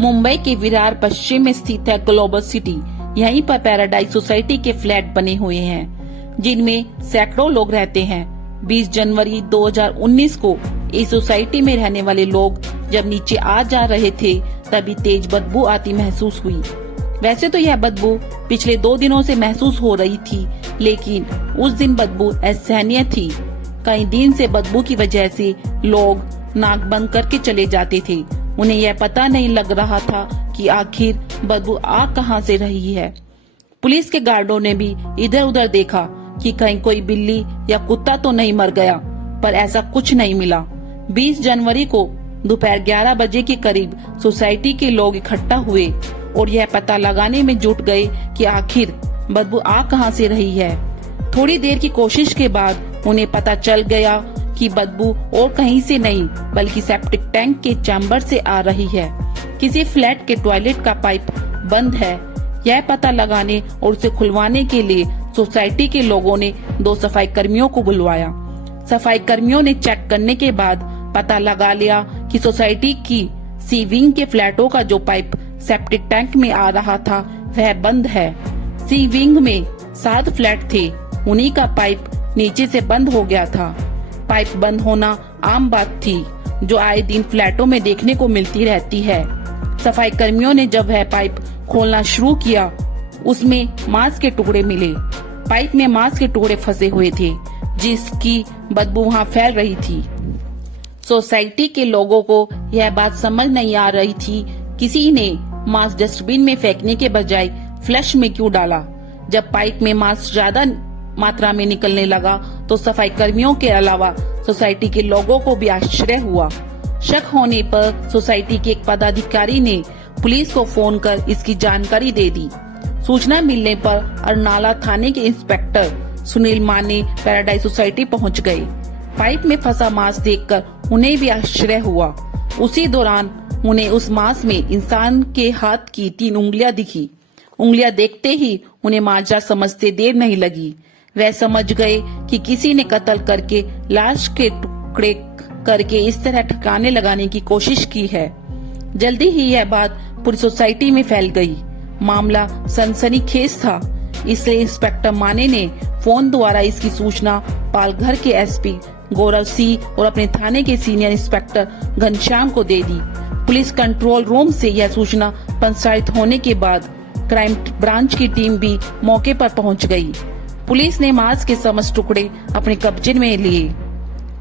मुंबई के विरार पश्चिम में स्थित है ग्लोबल सिटी। यहीं पर पैराडाइज सोसाइटी के फ्लैट बने हुए हैं, जिनमें सैकड़ों लोग रहते हैं। 20 जनवरी 2019 को इस सोसाइटी में रहने वाले लोग जब नीचे आ जा रहे थे, तभी तेज बदबू आती महसूस हुई। वैसे तो यह बदबू पिछले 2 दिनों से महसूस हो रही थी, लेकिन उस दिन बदबू असहनीय थी। कई दिन से बदबू की वजह से लोग नाक बंद करके चले जाते थे। उन्हें यह पता नहीं लग रहा था कि आखिर बदबू आ कहां से रही है। पुलिस के गार्डों ने भी इधर उधर देखा कि कहीं कोई बिल्ली या कुत्ता तो नहीं मर गया, पर ऐसा कुछ नहीं मिला। 20 जनवरी को दोपहर 11 बजे के करीब सोसाइटी के लोग इकट्ठा हुए और यह पता लगाने में जुट गए कि आखिर बदबू आ कहां से रही है। थोड़ी देर की कोशिश के बाद उन्हें पता चल गया कि बदबू और कहीं से नहीं बल्कि सेप्टिक टैंक के चैम्बर से आ रही है। किसी फ्लैट के टॉयलेट का पाइप बंद है। यह पता लगाने और उसे खुलवाने के लिए सोसाइटी के लोगों ने 2 सफाई कर्मियों को बुलवाया। सफाई कर्मियों ने चेक करने के बाद पता लगा लिया कि सोसाइटी की सी विंग के फ्लैटों का जो पाइप सेप्टिक टैंक में आ रहा था वह बंद है। सी विंग में 7 फ्लैट थे, उन्हीं का पाइप नीचे से बंद हो गया था। पाइप बंद होना आम बात थी, जो आए दिन फ्लैटों में देखने को मिलती रहती है। सफाई कर्मियों ने जब वह पाइप खोलना शुरू किया, उसमें मांस के टुकड़े मिले। पाइप में मांस के टुकड़े फंसे हुए थे, जिसकी बदबू वहां फैल रही थी। सोसाइटी के लोगों को यह बात समझ नहीं आ रही थी, किसी ने मांस डस्टबिन में फेंकने के बजाय फ्लश में क्यों डाला। जब पाइप में मांस ज्यादा मात्रा में निकलने लगा तो सफाई कर्मियों के अलावा सोसाइटी के लोगों को भी आश्चर्य हुआ। शक होने पर सोसाइटी के एक पदाधिकारी ने पुलिस को फोन कर इसकी जानकारी दे दी। सूचना मिलने पर अरनाला थाने के इंस्पेक्टर सुनील माने पैराडाइज सोसाइटी पहुंच गए। पाइप में फंसा मांस देखकर उन्हें भी आश्चर्य हुआ। उसी दौरान उन्हें उस मांस में इंसान के हाथ की 3 उंगलियां दिखी। उंगलियां देखते ही उन्हें माजरा समझते देर नहीं लगी। वह समझ गए कि किसी ने कत्ल करके लाश के टुकड़े करके इस तरह ठिकाने लगाने की कोशिश की है। जल्दी ही यह बात पूरी सोसाइटी में फैल गई। मामला सनसनीखेज था, इसलिए इंस्पेक्टर माने ने फोन द्वारा इसकी सूचना पालघर के एसपी गौरव सी और अपने थाने के सीनियर इंस्पेक्टर घनश्याम को दे दी। पुलिस कंट्रोल रूम से यह सूचना पंचायत होने के बाद क्राइम ब्रांच की टीम भी मौके पर पहुंच गई। पुलिस ने मांस के समस्त टुकड़े अपने कब्जे में लिए।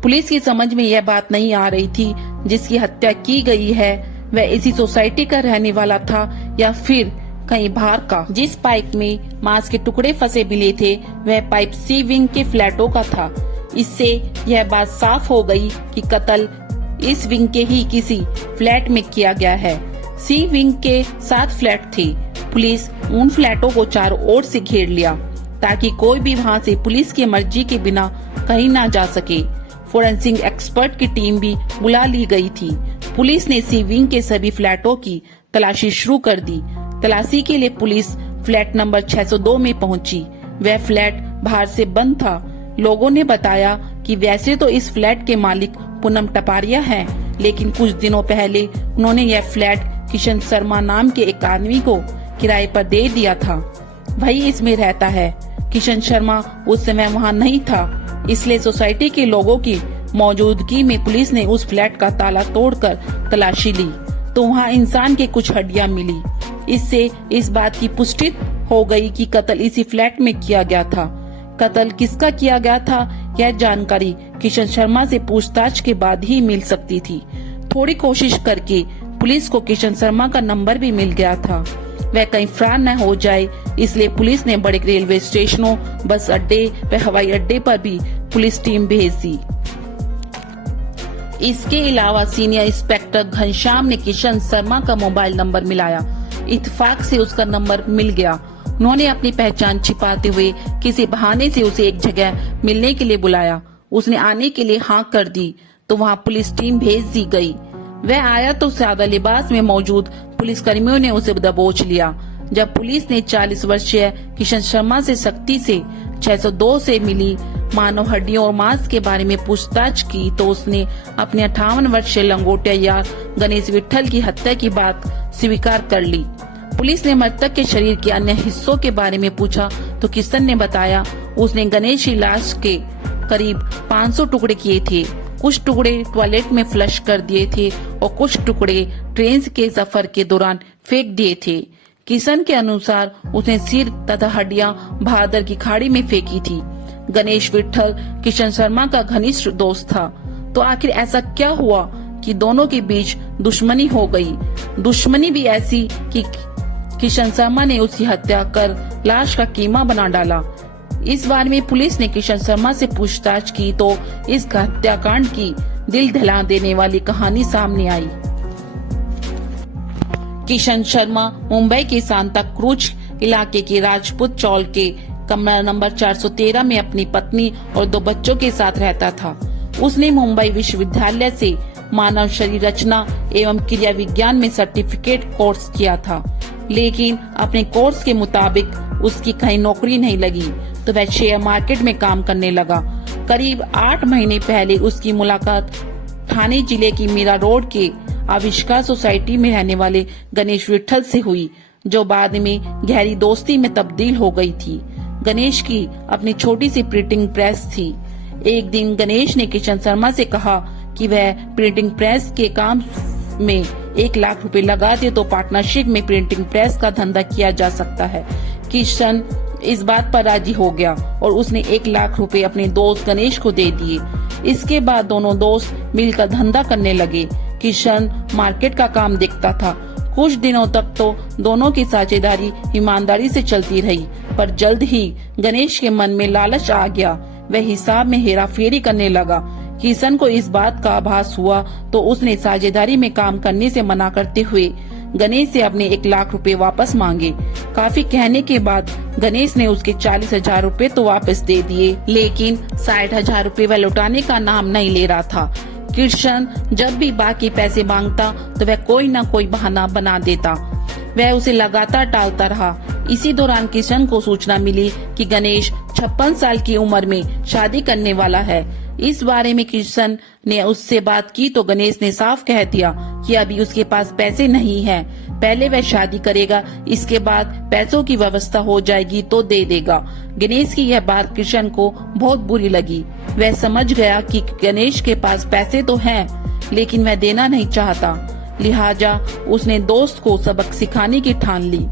पुलिस की समझ में यह बात नहीं आ रही थी जिसकी हत्या की गई है वह इसी सोसाइटी का रहने वाला था या फिर कहीं बाहर का। जिस पाइप में मांस के टुकड़े फंसे मिले थे वह पाइप सी विंग के फ्लैटों का था। इससे यह बात साफ हो गई कि कत्ल इस विंग के ही किसी फ्लैट में किया गया है। सी विंग के 7 फ्लैट थे। पुलिस उन फ्लैटों को चारों ओर से घेर लिया ताकि कोई भी वहां से पुलिस की मर्जी के बिना कहीं ना जा सके। फोरेंसिक एक्सपर्ट की टीम भी बुला ली गई थी। पुलिस ने सी विंग के सभी फ्लैटों की तलाशी शुरू कर दी। तलाशी के लिए पुलिस फ्लैट नंबर 602 में पहुंची। वह फ्लैट बाहर से बंद था। लोगों ने बताया कि वैसे तो इस फ्लैट के मालिक पूनम टपारिया हैं, लेकिन कुछ दिनों पहले उन्होंने यह फ्लैट किशन शर्मा नाम के एक आदमी को किराए पर दे दिया था। वही इसमें रहता है। किशन शर्मा उस समय वहां नहीं था, इसलिए सोसाइटी के लोगों की मौजूदगी में पुलिस ने उस फ्लैट का ताला तोड़कर तलाशी ली तो वहां इंसान के कुछ हड्डियां मिली। इससे इस बात की पुष्टि हो गई कि कत्ल इसी फ्लैट में किया गया था। कत्ल किसका किया गया था यह जानकारी किशन शर्मा से पूछताछ के बाद ही मिल सकती थी। थोड़ी कोशिश करके पुलिस को किशन शर्मा का नंबर भी मिल गया था। वह कहीं फरार न हो जाए, इसलिए पुलिस ने बड़े रेलवे स्टेशनों, बस अड्डे व हवाई अड्डे पर भी पुलिस टीम भेज दी। इसके अलावा सीनियर इंस्पेक्टर घनश्याम ने किशन शर्मा का मोबाइल नंबर मिलाया। इत्तेफाक से उसका नंबर मिल गया। उन्होंने अपनी पहचान छिपाते हुए किसी बहाने से उसे एक जगह मिलने के लिए बुलाया। उसने आने के लिए हाँ कर दी तो वहाँ पुलिस टीम भेज दी गई। वह आया तो सादा लिबास में मौजूद पुलिस कर्मियों ने उसे दबोच लिया। जब पुलिस ने 40 वर्षीय किशन शर्मा से सख्ती से 602 से मिली मानव हड्डियों और मांस के बारे में पूछताछ की तो उसने अपने 58 वर्षीय लंगोटिया यार गणेश विट्ठल की हत्या की बात स्वीकार कर ली। पुलिस ने मृतक के शरीर के अन्य हिस्सों के बारे में पूछा तो किशन ने बताया उसने गणेश की लाश के करीब 500 टुकड़े किए थे। कुछ टुकड़े टॉयलेट में फ्लश कर दिए थे और कुछ टुकड़े ट्रेन के सफर के दौरान फेंक दिए थे। किशन के अनुसार उसने सिर तथा हड्डियां भादर की खाड़ी में फेंकी थी। गणेश विट्ठल किशन शर्मा का घनिष्ठ दोस्त था, तो आखिर ऐसा क्या हुआ कि दोनों के बीच दुश्मनी हो गई। दुश्मनी भी ऐसी कि किशन शर्मा ने उसकी हत्या कर लाश का कीमा बना डाला। इस बारे में पुलिस ने किशन शर्मा से पूछताछ की तो इस हत्याकांड की दिल दहला देने वाली कहानी सामने आई। किशन शर्मा मुंबई के सांता क्रूज इलाके के राजपूत चौल के कमरा नंबर 413 में अपनी पत्नी और 2 बच्चों के साथ रहता था। उसने मुंबई विश्वविद्यालय से मानव शरीर रचना एवं क्रिया विज्ञान में सर्टिफिकेट कोर्स किया था, लेकिन अपने कोर्स के मुताबिक उसकी कहीं नौकरी नहीं लगी तो वह शेयर मार्केट में काम करने लगा। करीब 8 महीने पहले उसकी मुलाकात ठाणे जिले की मीरा रोड के आविष्कार सोसाइटी में रहने वाले गणेश विट्ठल से हुई, जो बाद में गहरी दोस्ती में तब्दील हो गई थी। गणेश की अपनी छोटी सी प्रिंटिंग प्रेस थी। एक दिन गणेश ने किशन शर्मा से कहा कि वह प्रिंटिंग प्रेस के काम में 1 लाख रुपए लगा दे तो पार्टनरशिप में प्रिंटिंग प्रेस का धंधा किया जा सकता है। किशन इस बात पर राजी हो गया और उसने 1 लाख रुपए अपने दोस्त गणेश को दे दिए। इसके बाद दोनों दोस्त मिलकर धंधा करने लगे। किशन मार्केट का काम देखता था। कुछ दिनों तक तो दोनों की साझेदारी ईमानदारी से चलती रही, पर जल्द ही गणेश के मन में लालच आ गया। वह हिसाब में हेराफेरी करने लगा। किशन को इस बात का आभास हुआ तो उसने साझेदारी में काम करने से मना करते हुए गणेश से अपने 1 लाख रुपए वापस मांगे। काफी कहने के बाद गणेश ने उसके 40,000 रुपए तो वापस दे दिए, लेकिन 60,000 रुपए वह लौटाने का नाम नहीं ले रहा था। किशन जब भी बाकी पैसे मांगता तो वह कोई न कोई बहाना बना देता। वह उसे लगातार टालता रहा। इसी दौरान किशन को सूचना मिली कि गणेश 56 साल की उम्र में शादी करने वाला है। इस बारे में किशन ने उससे बात की तो गणेश ने साफ कह दिया कि अभी उसके पास पैसे नहीं हैं। पहले वह शादी करेगा, इसके बाद पैसों की व्यवस्था हो जाएगी तो दे देगा। गणेश की यह बात किशन को बहुत बुरी लगी। वह समझ गया कि गणेश के पास पैसे तो हैं, लेकिन वह देना नहीं चाहता। लिहाजा उसने दोस्त को सबक सिखाने की ठान ली।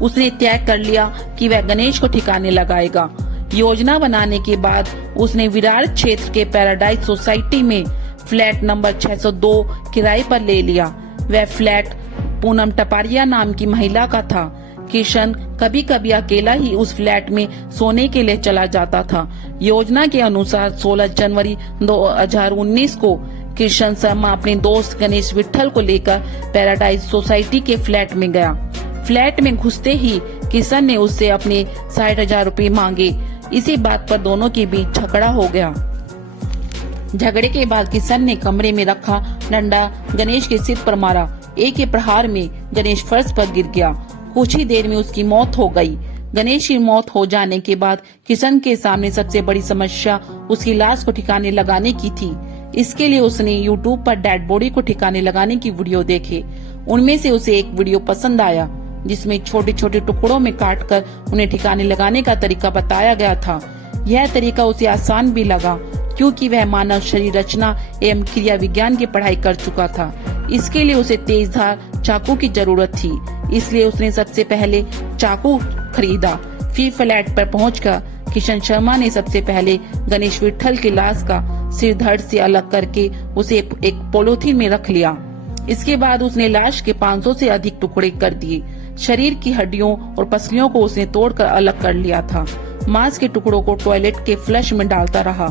उसने तय कर लिया कि वह गणेश को ठिकाने लगाएगा। योजना बनाने के बाद उसने विरार क्षेत्र के पैराडाइज सोसाइटी में फ्लैट नंबर 602 किराए पर ले लिया। वह फ्लैट पूनम टपारिया नाम की महिला का था। किशन कभी कभी अकेला ही उस फ्लैट में सोने के लिए चला जाता था। योजना के अनुसार 16 जनवरी 2019 को किशन शर्मा अपने दोस्त गणेश विट्ठल को लेकर पैराडाइज सोसाइटी के फ्लैट में गया। फ्लैट में घुसते ही किशन ने उससे अपने 60,000 रुपए मांगे। इसी बात पर दोनों के बीच झगड़ा हो गया। झगड़े के बाद किशन ने कमरे में रखा डंडा गणेश के सिर पर मारा। एक ही प्रहार में गणेश फर्श पर गिर गया। कुछ ही देर में उसकी मौत हो गई। गणेश की मौत हो जाने के बाद किशन के सामने सबसे बड़ी समस्या उसकी लाश को ठिकाने लगाने की थी। इसके लिए उसने YouTube पर डेड बॉडी को ठिकाने लगाने की वीडियो देखे। उनमें से उसे एक वीडियो पसंद आया, जिसमें छोटे छोटे टुकड़ों में काटकर उन्हें ठिकाने लगाने का तरीका बताया गया था। यह तरीका उसे आसान भी लगा, क्योंकि वह मानव शरीर रचना एवं क्रिया विज्ञान की पढ़ाई कर चुका था। इसके लिए उसे तेजधार चाकू की जरूरत थी, इसलिए उसने सबसे पहले चाकू खरीदा। फिर फ्लैट पर पहुंचकर किशन शर्मा ने सबसे पहले गणेश विट्ठल की लाश का सिर धड़ से अलग करके उसे एक पॉलीथीन में रख लिया। इसके बाद उसने लाश के 500 से अधिक टुकड़े कर दिए। शरीर की हड्डियों और पसलियों को उसने तोड़कर अलग कर लिया था। मांस के टुकड़ों को टॉयलेट के फ्लश में डालता रहा।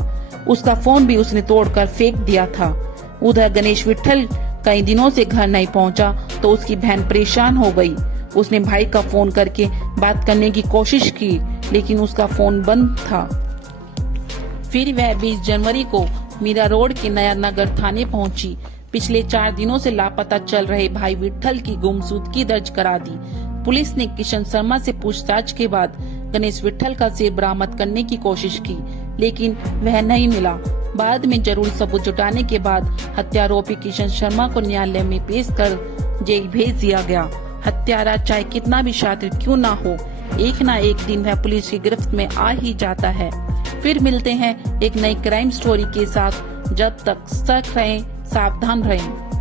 उसका फोन भी उसने तोड़कर फेंक दिया था। उधर गणेश विट्ठल कई दिनों से घर नहीं पहुंचा तो उसकी बहन परेशान हो गई। उसने भाई का फोन करके बात करने की कोशिश की, लेकिन उसका फोन बंद था। फिर वह 20 जनवरी को मीरा रोड के नया नगर थाने पहुंची। पिछले 4 दिनों से लापता चल रहे भाई विट्ठल की गुमशुदगी दर्ज करा दी। पुलिस ने किशन शर्मा से पूछताछ के बाद गणेश विट्ठल का सिर बरामद करने की कोशिश की, लेकिन वह नहीं मिला। बाद में जरूर सबूत जुटाने के बाद हत्यारोपी किशन शर्मा को न्यायालय में पेश कर जेल भेज दिया गया। हत्यारा चाहे कितना भी शातिर क्यों ना हो, एक ना एक दिन वह पुलिस की गिरफ्त में आ ही जाता है। फिर मिलते हैं एक नई क्राइम स्टोरी के साथ। जब तक सतर्क रहें, सावधान रहें।